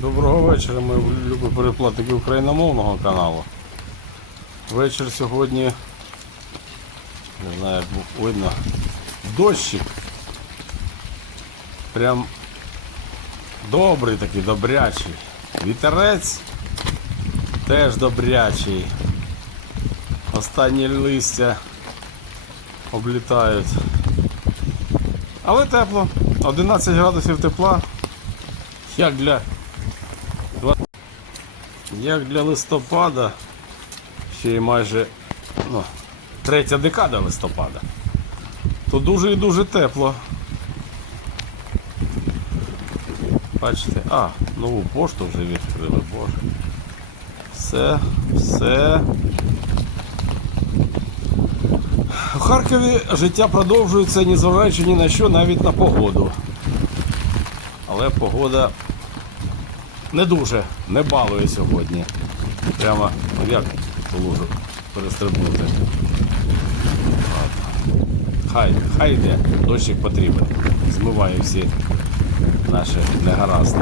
Доброго вечора, ми любі переплатники україномовного каналу. Вечір сьогодні, не знаю, як видно, дощик. Прям добрий такий, добрячий. Вітерець теж добрячий. Останні листя облітають. Але тепло. 11 градусів тепла. Як для як для листопада, ще й майже ну, третя декада листопада, то дуже і дуже тепло. Бачите, а, нову пошту вже відкрили, боже. Все, все. У Харкові життя продовжується, незважаючи ні на що, навіть на погоду. Але погода не дуже, не балує сьогодні. Прямо, як лужу перестрибнути. Хай, хай йде, дощик потрібен. Змиває всі наші негаразди.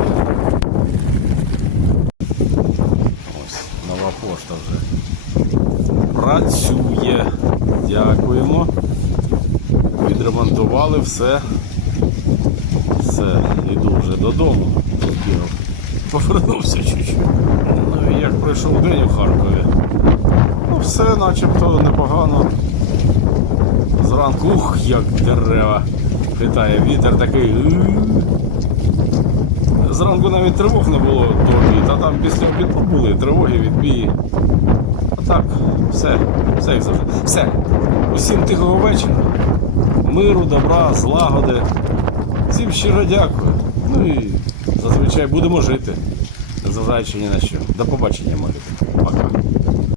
Ось, нова пошта вже працює. Дякуємо. Відремонтували все. Все, іду вже додому. Збігав. Повернувся чуть-чуть. Ну і як пройшов день у Харкові. Ну все начебто непогано. Зранку, ух, як дерева. Літає вітер такий. Зранку навіть тривог не було до обід, а там після обіду були тривоги, відбії. А так, все, все як завжди. Все. Усім тихого вечора. Миру, добра, злагоди. Всім щиро дякую. Ну і зазвичай будемо жити, незважаючи ні на що. До побачення, мої. Пока.